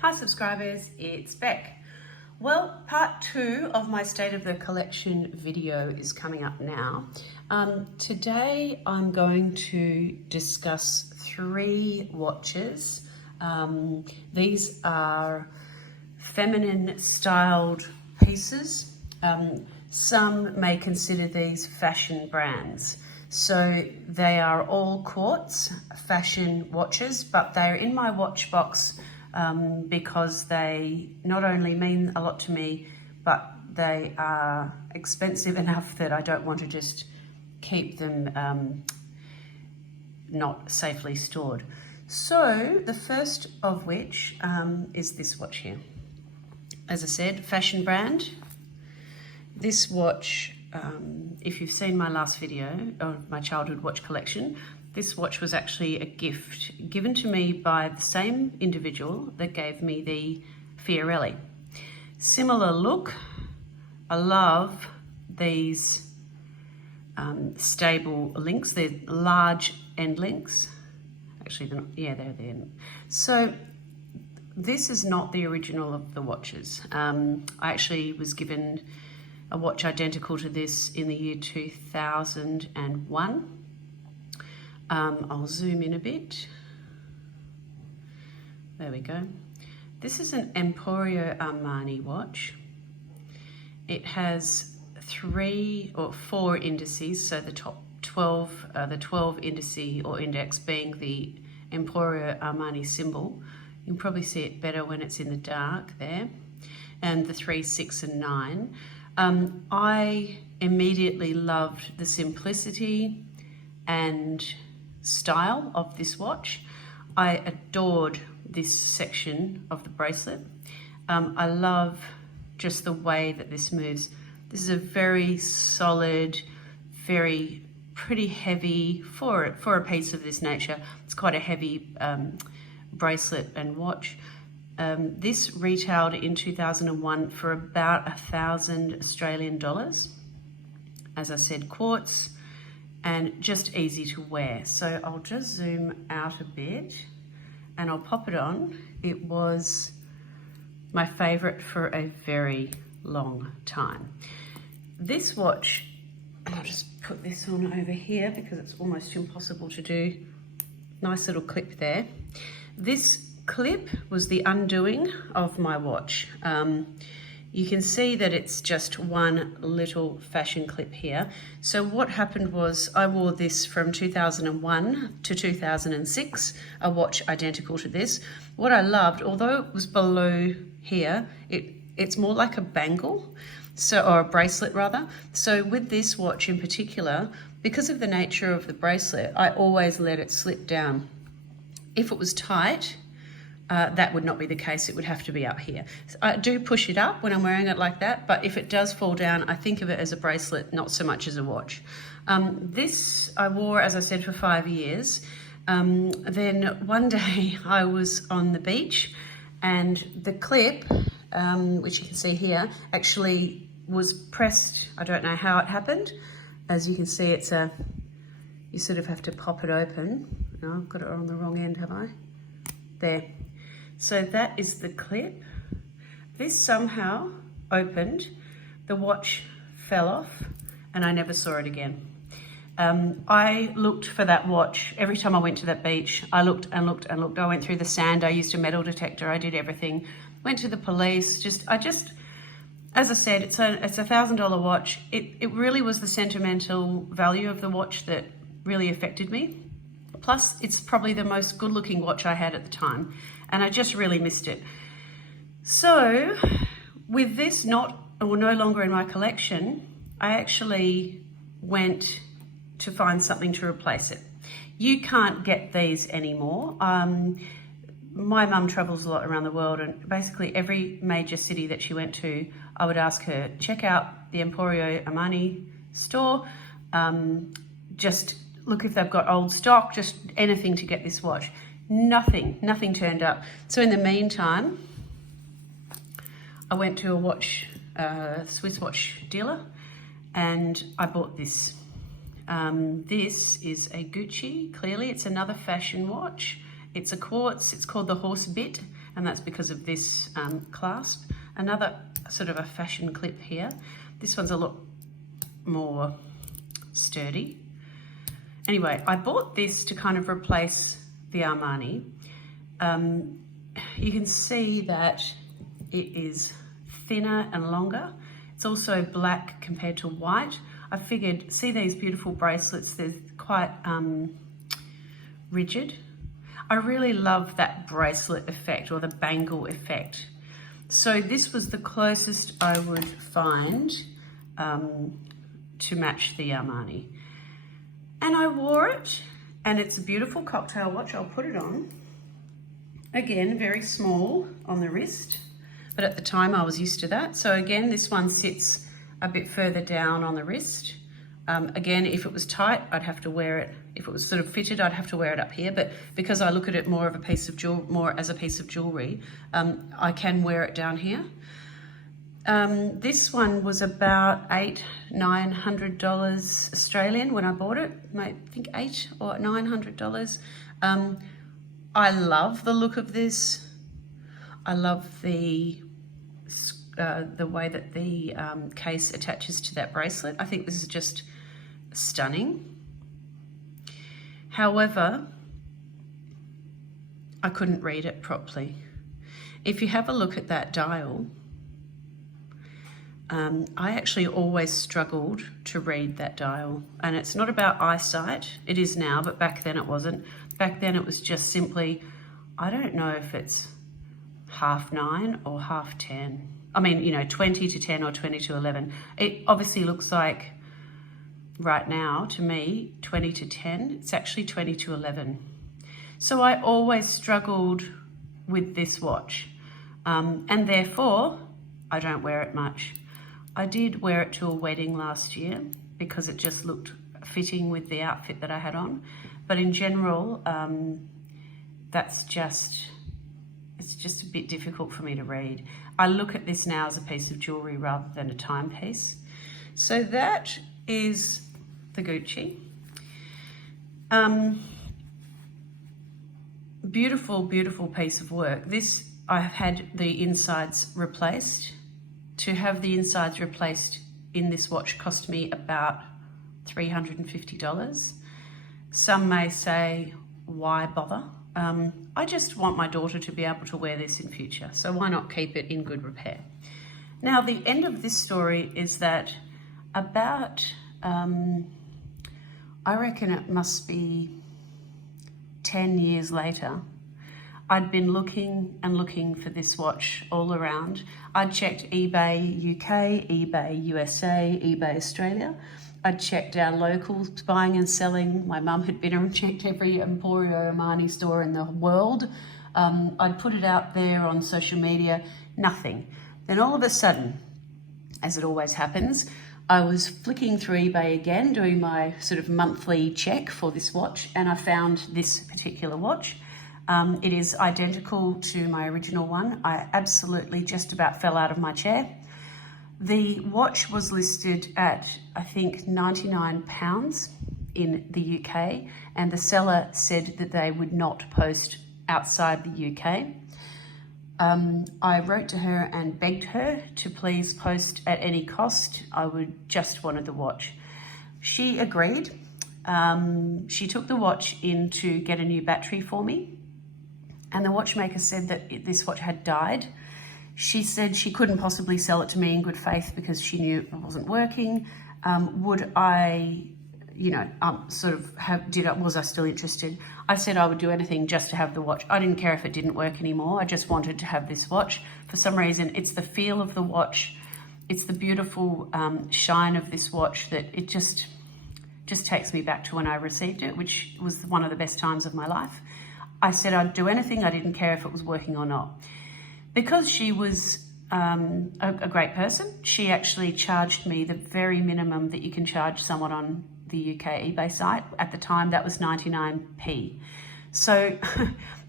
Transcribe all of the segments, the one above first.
Hi subscribers, it's Beck. Well, part 2 of my State of the Collection video is coming up now. Today I'm going to discuss 3 watches. These are feminine styled pieces. Some may consider these fashion brands. So they are all quartz fashion watches, but they're in my watch box because they not only mean a lot to me, but they are expensive enough that I don't want to just keep them not safely stored. So the first of which is this watch here. As I said, fashion brand. This watch, if you've seen my last video of my childhood watch collection, this watch was actually a gift given to me by the same individual that gave me the Fiorelli. Similar look. I love these stable links. They're large end links. Actually, they're not, yeah, they're there. So this is not the original of the watches. I actually was given a watch identical to this in the year 2001. I'll zoom in a bit. There we go. This is an Emporio Armani watch. It has 3 or 4 indices, so the top 12, the 12 indice or index being the Emporio Armani symbol. You can probably see it better when it's in the dark there. And the 3, 6 and 9. I immediately loved the simplicity and style of this watch. I adored this section of the bracelet. I love just the way that this moves. This is a very solid, very pretty heavy for a piece of this nature. It's quite a heavy bracelet and watch. This retailed in 2001 for about 1,000 Australian dollars. As I said, quartz and just easy to wear. So I'll just zoom out a bit and I'll pop it on. It was my favorite for a very long time. This watch, I'll just put this on over here because it's almost impossible to do. Nice little clip there. This clip was the undoing of my watch. You can see that it's just one little fashion clip here. So what happened was I wore this from 2001 to 2006, a watch identical to this. What I loved, although it was below here, it's more like a bangle, or a bracelet rather. So with this watch in particular, because of the nature of the bracelet, I always let it slip down. If it was tight, that would not be the case. It would have to be up here. So I do push it up when I'm wearing it like that, but if it does fall down, I think of it as a bracelet, not so much as a watch. This I wore, as I said, for 5 years. Then one day I was on the beach and the clip, which you can see here, actually was pressed. I don't know how it happened. As you can see, it's you sort of have to pop it open. Oh, I've got it on the wrong end, have I? There. So that is the clip. This somehow opened, the watch fell off, and I never saw it again. I looked for that watch every time I went to that beach. I looked and looked and looked. I went through the sand. I used a metal detector. I did everything. Went to the police. As I said, it's a $1,000 watch. It really was the sentimental value of the watch that really affected me. Plus, it's probably the most good-looking watch I had at the time, and I just really missed it. So, with this no longer in my collection, I actually went to find something to replace it. You can't get these anymore. My mum travels a lot around the world, and basically every major city that she went to, I would ask her, check out the Emporio Armani store, just look if they've got old stock, just anything to get this watch. Nothing turned up. So in the meantime, I went to a Swiss watch dealer, and I bought this. This is a Gucci, clearly it's another fashion watch. It's a quartz, it's called the horse bit, and that's because of this clasp. Another sort of a fashion clip here. This one's a lot more sturdy. Anyway, I bought this to kind of replace the Armani. You can see that it is thinner and longer. It's also black compared to white. I figured, see these beautiful bracelets, they're quite rigid. I really love that bracelet effect or the bangle effect. So this was the closest I would find to match the Armani. And I wore it, and it's a beautiful cocktail watch. I'll put it on. Again, very small on the wrist, but at the time I was used to that. So again, this one sits a bit further down on the wrist. Again, if it was tight, I'd have to wear it. If it was sort of fitted, I'd have to wear it up here. But because I look at it more as a piece of jewelry, I can wear it down here. This one was about $900 Australian when I bought it. I think $800 or $900. I love the look of this. I love the way that the case attaches to that bracelet. I think this is just stunning. However, I couldn't read it properly. If you have a look at that dial, I actually always struggled to read that dial, and it's not about eyesight. It is now, but back then it wasn't. Back then it was just simply, I don't know if it's 9:30 or 10:30. I mean, you know, 20 to 10 or 20 to 11. It obviously looks like right now to me 20 to 10. It's actually 20 to 11. So I always struggled with this watch, and therefore I don't wear it much. I did wear it to a wedding last year because it just looked fitting with the outfit that I had on. But in general, it's just a bit difficult for me to read. I look at this now as a piece of jewelry rather than a timepiece. So that is the Gucci. Beautiful, beautiful piece of work. This, I have had the insides replaced. To have the insides replaced in this watch cost me about $350. Some may say, why bother? I just want my daughter to be able to wear this in future, so why not keep it in good repair? Now, the end of this story is that about, I reckon it must be 10 years later, I'd been looking and looking for this watch all around. I'd checked eBay UK, eBay USA, eBay Australia. I'd checked our locals buying and selling. My mum had been and checked every Emporio Armani store in the world. I'd put it out there on social media, nothing. Then all of a sudden, as it always happens, I was flicking through eBay again, doing my sort of monthly check for this watch, and I found this particular watch. It is identical to my original one. I absolutely just about fell out of my chair. The watch was listed at, I think, £99 in the UK, and the seller said that they would not post outside the UK. I wrote to her and begged her to please post at any cost. I would just wanted the watch. She agreed. She took the watch in to get a new battery for me, and the watchmaker said that this watch had died. She said she couldn't possibly sell it to me in good faith because she knew it wasn't working. Would I, was I still interested? I said I would do anything just to have the watch. I didn't care if it didn't work anymore. I just wanted to have this watch. For some reason, it's the feel of the watch. It's the beautiful shine of this watch that it just takes me back to when I received it, which was one of the best times of my life. I said I'd do anything. I didn't care if it was working or not. Because she was a great person, she actually charged me the very minimum that you can charge someone on the UK eBay site. At the time, that was 99p. So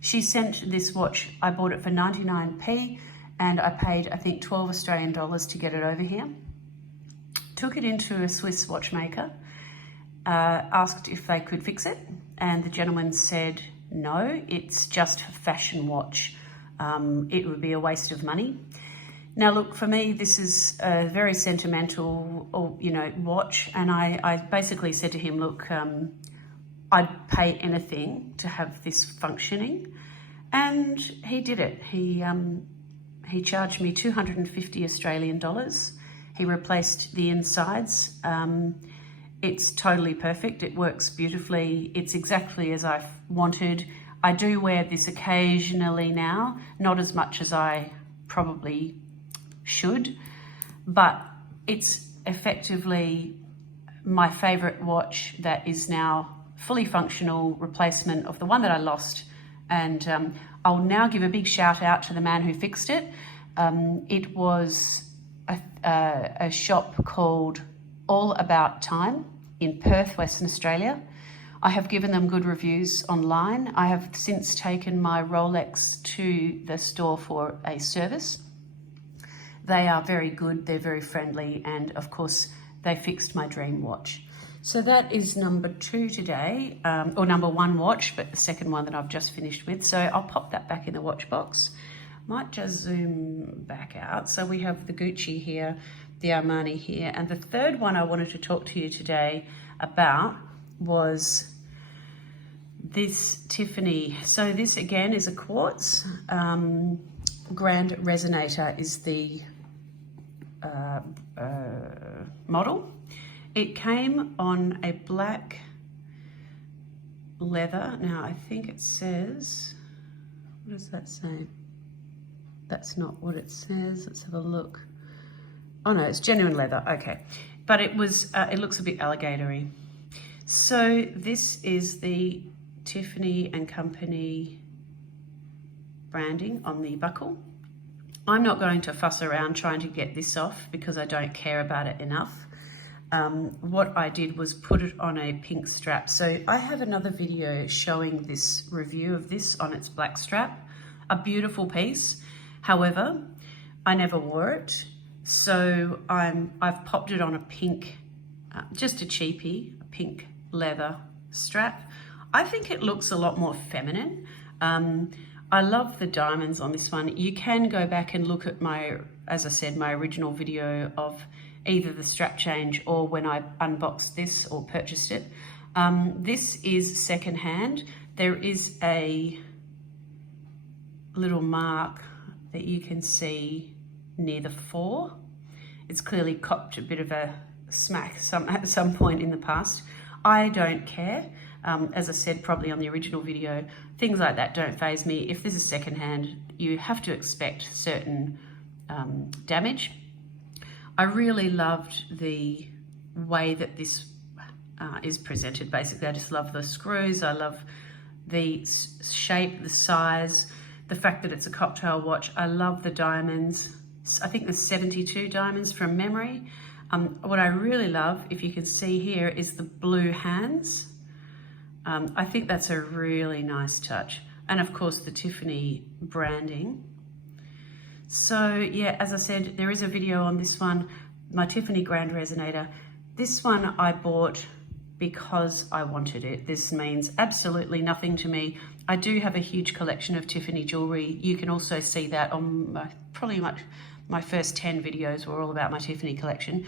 she sent this watch. I bought it for 99p, and I paid, I think, 12 Australian dollars to get it over here. Took it into a Swiss watchmaker, asked if they could fix it, and the gentleman said, no, it's just a fashion watch. it would be a waste of money. Now look, for me, this is a very sentimental, watch, and I basically said to him, look, I'd pay anything to have this functioning, and he did it. He charged me 250 Australian dollars. He replaced the insides. It's totally perfect. It works beautifully. It's exactly as I wanted. I do wear this occasionally now, not as much as I probably should, but it's effectively my favorite watch that is now fully functional replacement of the one that I lost. And I'll now give a big shout out to the man who fixed it. It was a shop called All About Time in Perth, Western Australia. I have given them good reviews online. I have since taken my Rolex to the store for a service. They are very good, they're very friendly, and of course they fixed my dream watch. So that is number 2 today, or number 1 watch, but the second one that I've just finished with. So I'll pop that back in the watch box. Might just zoom back out. So we have the Gucci here, the Armani here, and the third one I wanted to talk to you today about was this Tiffany. So this again is a quartz. Grand Resonator is the model. It came on a black leather. Now I think it says, what does that say? That's not what it says. Let's have a look. Oh no, it's genuine leather. Okay, but it was. It looks a bit alligatory. So this is the Tiffany and Company branding on the buckle. I'm not going to fuss around trying to get this off because I don't care about it enough. What I did was put it on a pink strap. So I have another video showing this review of this on its black strap. A beautiful piece. However, I never wore it. So I've popped it on a pink, just a cheapie, a pink leather strap. I think it looks a lot more feminine. I love the diamonds on this one. You can go back and look at my, as I said, my original video of either the strap change or when I unboxed this or purchased it. This is secondhand. There is a little mark that you can see near the 4. It's clearly copped a bit of a smack at some point in the past. I don't care. As I said, probably on the original video, things like that don't faze me. If this is secondhand, you have to expect certain damage. I really loved the way that this is presented. Basically, I just love the screws. I love the shape, the size, the fact that it's a cocktail watch. I love the diamonds. I think there's 72 diamonds from memory. What I really love, if you can see here, is the blue hands. I think that's a really nice touch. And of course the Tiffany branding. So yeah, as I said, there is a video on this one, my Tiffany Grand Resonator. This one I bought because I wanted it. This means absolutely nothing to me. I do have a huge collection of Tiffany jewelry. You can also see that on my first 10 videos were all about my Tiffany collection.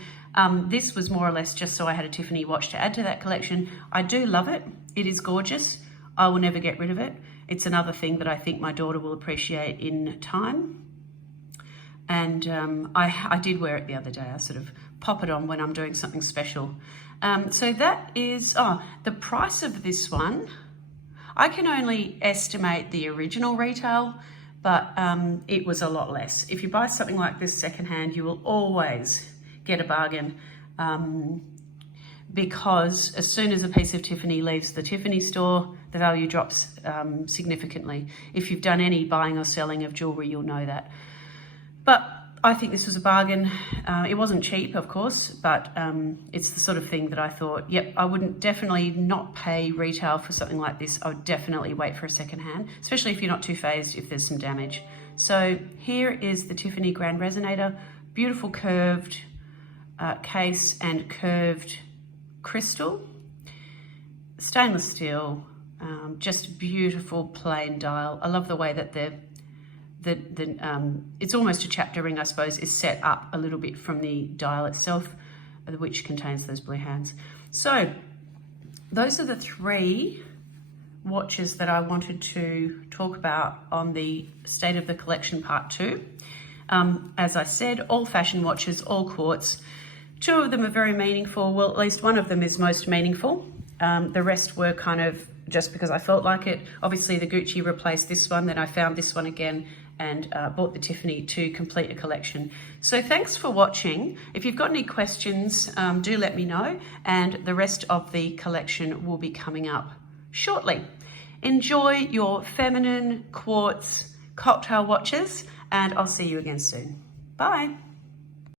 This was more or less just so I had a Tiffany watch to add to that collection. I do love it. It is gorgeous. I will never get rid of it. It's another thing that I think my daughter will appreciate in time. And I did wear it the other day. I sort of pop it on when I'm doing something special. So that is, the price of this one, I can only estimate the original retail, but it was a lot less. If you buy something like this secondhand, you will always get a bargain because as soon as a piece of Tiffany leaves the Tiffany store, the value drops significantly. If you've done any buying or selling of jewelry, you'll know that. But I think this was a bargain. It wasn't cheap, of course, but it's the sort of thing that I thought, yep, I wouldn't definitely not pay retail for something like this. I would definitely wait for a second hand, especially if you're not too phased if there's some damage. So here is the Tiffany Grand Resonator, beautiful curved case and curved crystal, stainless steel, just beautiful plain dial. I love the way that the it's almost a chapter ring, I suppose, is set up a little bit from the dial itself, which contains those blue hands. So those are the 3 watches that I wanted to talk about on the State of the Collection Part 2. As I said, all fashion watches, all quartz. 2 of them are very meaningful. Well, at least one of them is most meaningful. The rest were kind of just because I felt like it. Obviously the Gucci replaced this one, then I found this one again and bought the Tiffany to complete a collection. So thanks for watching. If you've got any questions, do let me know, and the rest of the collection will be coming up shortly. Enjoy your feminine quartz cocktail watches, and I'll see you again soon. Bye.